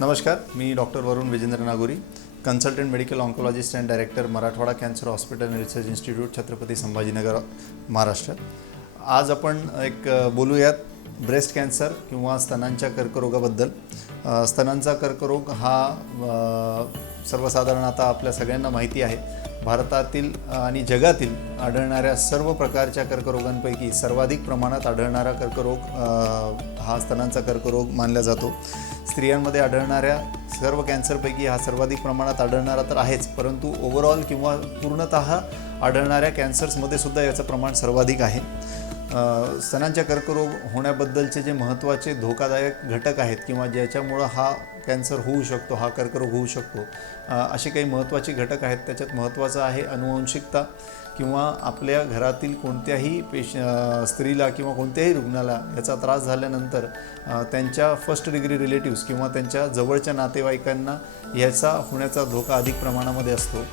नमस्कार, मी doctor Varun Vijendra Nagori, consultant medical oncologist and director, Marathwada cancer hospital and research institute, Chhatrapati Sambhajinagar, Maharashtra. आज आपण बोलूयात ब्रेस्ट कॅन्सर किंवा स्तनांच्या कर्करोगाबद्दल. स्तनांचा कर्करोग हा सर्वसाधारण आता आपल्या सगळ्यांना माहिती आहे. भारतातील आणि जगातील आढळणाऱ्या सर्व प्रकारच्या कर्करोगांपैकी सर्वाधिक प्रमाणात आढळणारा कर्करोग हा स्तनांचा कर्करोग मानला जातो. स्त्रियांमध्ये आढळणाऱ्या सर्व कॅन्सरपैकी हा सर्वाधिक प्रमाणात आढळणारा तर आहेच, परंतु ओव्हरऑल किंवा पूर्णतः आढळणाऱ्या कॅन्सर्समध्ये सुद्धा याचं प्रमाण सर्वाधिक आहे. स्तनांच्या कर्करोग होण्याबद्दलचे जे महत्त्वाचे धोकादायक घटक आहेत किंवा ज्याच्यामुळं हा कॅन्सर होऊ शकतो, हा कर्करोग होऊ शकतो, असे काही महत्त्वाचे घटक आहेत. त्याच्यात महत्त्वाचं आहे अनुवंशिकता किंवा आपल्या घरातील कोणत्याही स्त्रीला किंवा कोणत्याही रुग्णाला याचा त्रास झाल्यानंतर त्यांच्या फर्स्ट डिग्री रिलेटिव्स किंवा त्यांच्या जवळच्या नातेवाईकांना याचा होण्याचा धोका अधिक प्रमाणामध्ये असतो.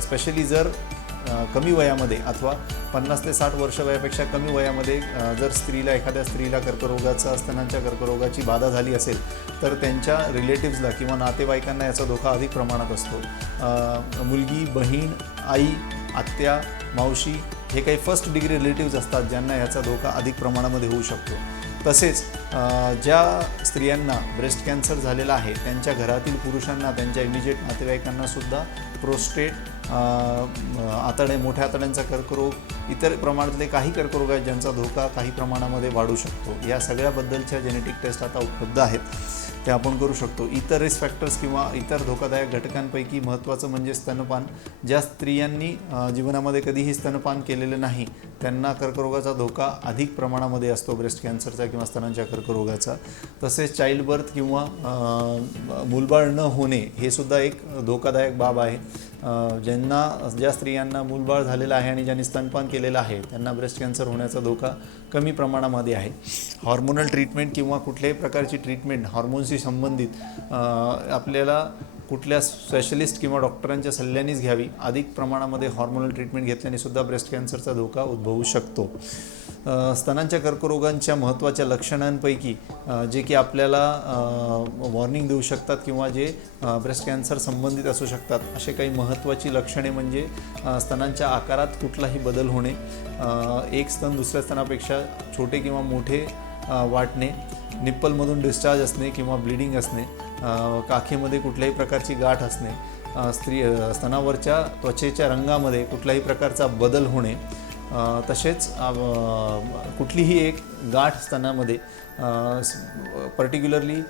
स्पेशली जर कमी वयामध्ये अथवा 50 ते 60 वर्ष वयापेक्षा कमी वयामध्ये जर एखाद्या स्त्रीला स्तनांच्या कर्करोगाची बाधा झाली असेल तर त्यांच्या रिलेटिव्सला किंवा नातेवाईकांना याचा धोका अधिक प्रमाणात असतो. मुलगी, बहीण, आई, आत्या, मावशी हे काही फर्स्ट डिग्री रिलेटिव्स असतात ज्यांना याचा धोका अधिक प्रमाणामध्ये होऊ शकतो. तसेच ज्या स्त्रियांना ब्रेस्ट कॅन्सर झालेला आहे त्यांच्या घरातील पुरुषांना, त्यांच्या इमिजिएट नातेवाईकांनासुद्धा प्रोस्टेट, मोठ्या आतड्यांचा कर्करोग, इतर प्रमाणातले काही कर्करोग आहेत ज्यांचा धोका काही प्रमाणामध्ये वाढू शकतो. या सगळ्याबद्दलच्या जेनेटिक टेस्ट आता उपलब्ध आहेत, ते आपण करू शकतो. इतर रिस्क फॅक्टर्स किंवा इतर धोकादायक घटकांपैकी महत्त्वाचं म्हणजे स्तनपान. ज्या स्त्रियांनी जीवनामध्ये कधीही स्तनपान केलेलं नाही त्यांना कर्करोगाचा धोका अधिक प्रमाणामध्ये असतो, ब्रेस्ट कॅन्सरचा किंवा स्तनांच्या कर्करोगाचा. तसेच चाइल्ड बर्थ किंवा मूलबाळ न होणे हे सुद्धा एक धोकादायक बाब आहे. ज्या स्त्रियांना मूलबाळ झालेलं आहे आणि ज्यांनी स्तनपान केलेलं आहे त्यांना ब्रेस्ट कॅन्सर होण्याचा धोका कमी प्रमाणामध्ये आहे. हॉर्मोनल ट्रीटमेंट किंवा कुठल्याही प्रकारची ट्रीटमेंट हॉर्मोन्सशी संबंधित आपल्याला कुठल्या स्पेशलिस्ट किंवा डॉक्टरांच्या सल्ल्यानेच घ्यावी. अधिक प्रमाणामध्ये हॉर्मोनल ट्रीटमेंट घेतल्याने सुद्धा ब्रेस्ट कॅन्सरचा धोका उद्भवू शकतो. स्तनांच्या कर्करोगांच्या महत्त्वाच्या लक्षणांपैकी जे की आपल्याला वॉर्निंग देऊ शकतात किंवा जे ब्रेस्ट कॅन्सर संबंधित असू शकतात असे काही महत्त्वाची लक्षणे म्हणजे स्तनांच्या आकारात कुठलाही बदल होणे, एक स्तन दुसऱ्या स्तनापेक्षा छोटे किंवा मोठे वाटणे, निप्पलमधून डिस्चार्ज असणे किंवा ब्लिडिंग असणे, काखेमध्ये कुठल्याही प्रकारची गाठ असणे, स्तनावरच्या त्वचेच्या रंगामध्ये कुठल्याही प्रकारचा बदल होणे, तसेच कुठलीही एक गाठ स्तनामध्ये पर्टिक्युलरली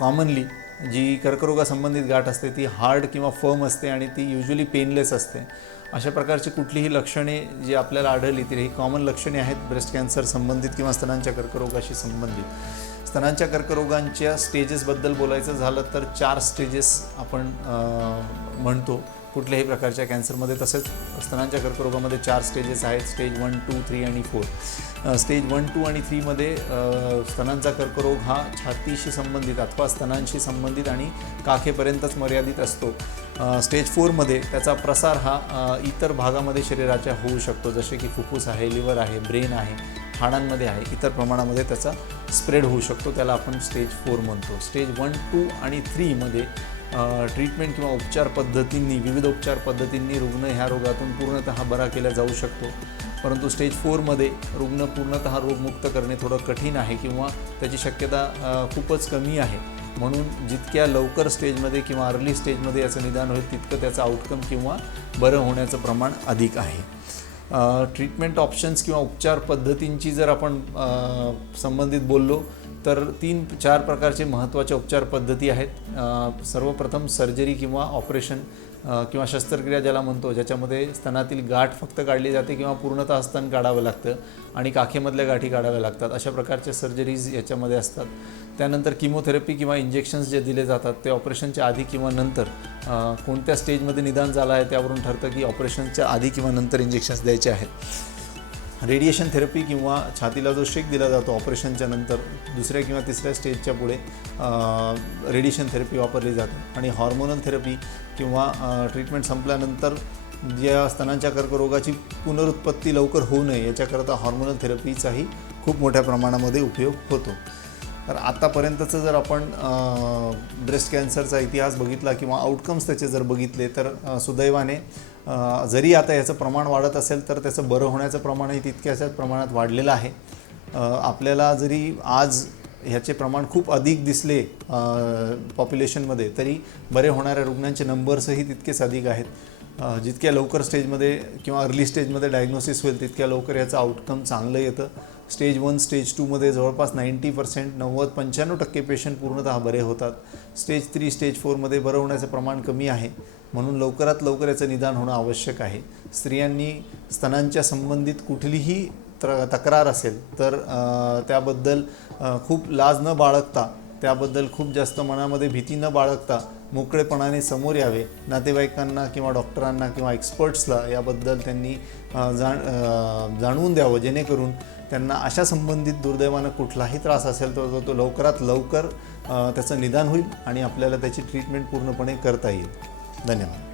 कॉमनली जी कर्करोगासंबंधित गाठ असते ती हार्ड किंवा फर्म असते आणि ती युजली पेनलेस असते. अशा प्रकारची कुठलीही लक्षणे जी आपल्याला आढळली तरी ही कॉमन लक्षणे आहेत ब्रेस्ट कॅन्सर संबंधित किंवा स्तनांच्या कर्करोगाशी संबंधित. स्तनांच्या कर्करोगांच्या स्टेजेसबद्दल बोलायचं झालं तर 4 स्टेजेस आपण म्हणतो कुठल्याही प्रकारच्या कॅन्सरमध्ये. तसेच स्तनांच्या कर्करोगामध्ये 4 स्टेजेस आहेत, स्टेज 1, 2, 3 आणि 4. स्टेज 1, 2 आणि 3मध्ये स्तनांचा कर्करोग हा छातीशी संबंधित अथवा स्तनांशी संबंधित आणि काखेपर्यंतच मर्यादित असतो. स्टेज 4मध्ये त्याचा प्रसार हा इतर भागामध्ये शरीराच्या होऊ शकतो, जसे की फुफ्फुस आहे, लिव्हर आहे, ब्रेन आहे, हाडांमध्ये आहे, इतर प्रमाणामध्ये त्याचा स्प्रेड होऊ शकतो. त्याला आपण स्टेज 4 म्हणतो. स्टेज 1, 2 आणि 3मध्ये ट्रीटमेंट किंवा विविध उपचार पद्धतींनी रुग्ण ह्या रोगातून पूर्णतः बरा केला जाऊ शकतो. परंतु स्टेज 4मध्ये रुग्ण पूर्णतः रोगमुक्त करणे थोडं कठीण आहे किंवा त्याची शक्यता खूपच कमी आहे. म्हणून जितक्या लवकर स्टेजमध्ये किंवा अर्ली स्टेजमध्ये याचं निदान होईल तितकं त्याचं आउटकम किंवा बरं होण्याचं प्रमाण अधिक आहे. ट्रीटमेंट ऑप्शन्स किंवा उपचार पद्धतींची जर आपण संबंधित बोललो तर 3-4 प्रकारचे महत्त्वाच्या उपचार पद्धती आहेत. सर्वप्रथम सर्जरी किंवा ऑपरेशन किंवा शस्त्रक्रिया ज्याला म्हणतो, ज्याच्यामध्ये स्तनातील गाठ फक्त काढली जाते किंवा पूर्णतः स्तन काढावं लागतं आणि काखेमधल्या गाठी काढाव्या लागतात. अशा प्रकारच्या सर्जरीज याच्यामध्ये असतात. त्यानंतर किमोथेरपी किंवा इंजेक्शन्स जे दिले जातात ते ऑपरेशनच्या आधी किंवा नंतर कोणत्या स्टेजमध्ये निदान झालं आहे त्यावरून ठरतं की ऑपरेशनच्या आधी किंवा नंतर इंजेक्शन्स द्यायचे आहेत. रेडिएशन थेरपी किंवा छातीला जो शेक दिला जातो ऑपरेशनच्या नंतर 2ऱ्या किंवा 3ऱ्या स्टेजच्या पुढे रेडिएशन थेरपी वापरली जाते. आणि हॉर्मोनल थेरपी किंवा ट्रीटमेंट संपल्यानंतर ज्या स्तनांच्या कर्करोगाची पुनरुत्पत्ती लवकर होऊ नये याच्याकरता हॉर्मोनल थेरपीचाही खूप मोठ्या प्रमाणामध्ये उपयोग होतो. तर आतापर्यंतचं जर आपण ब्रेस्ट कॅन्सरचा इतिहास बघितला किंवा आउटकम्स त्याचे जर बघितले तर सुदैवाने जरी आता याचं प्रमाण वाढत असेल तर त्याचं बरं होण्याचं प्रमाणही तितक्याच प्रमाणात वाढलेलं आहे. आपल्याला जरी आज ह्याचे प्रमाण खूप अधिक दिसले पॉप्युलेशनमध्ये तरी बरे होणाऱ्या रुग्णांचे नंबर्सही तितकेच अधिक आहेत. जितक्या लवकर स्टेजमध्ये किंवा अर्ली स्टेजमध्ये डायग्नोसिस होईल तितक्या लवकर याचं आउटकम चांगलं येतं. स्टेज 1 स्टेज 2मध्ये जवळपास 90% 90-95% पेशंट पूर्णतः बरे होतात. स्टेज 3 स्टेज 4मध्ये बरं होण्याचं प्रमाण कमी आहे, म्हणून लवकरात लवकर याचं निदान होणं आवश्यक आहे. स्त्रियांनी स्तनांच्या संबंधित कुठलीही तक्रार असेल तर त्याबद्दल खूप लाज न बाळगता, त्याबद्दल खूप जास्त मनामध्ये भीती न बाळगता मोकळेपणाने समोर यावे. नातेवाईकांना किंवा डॉक्टरांना किंवा एक्सपर्ट्सला याबद्दल त्यांनी जाणवून द्यावं, जेणेकरून त्यांना अशा संबंधित दुर्दैवानं कुठलाही त्रास असेल तर तो लवकरात लवकर त्याचं निदान होईल आणि आपल्याला त्याची ट्रीटमेंट पूर्णपणे करता येईल. धन्यवाद.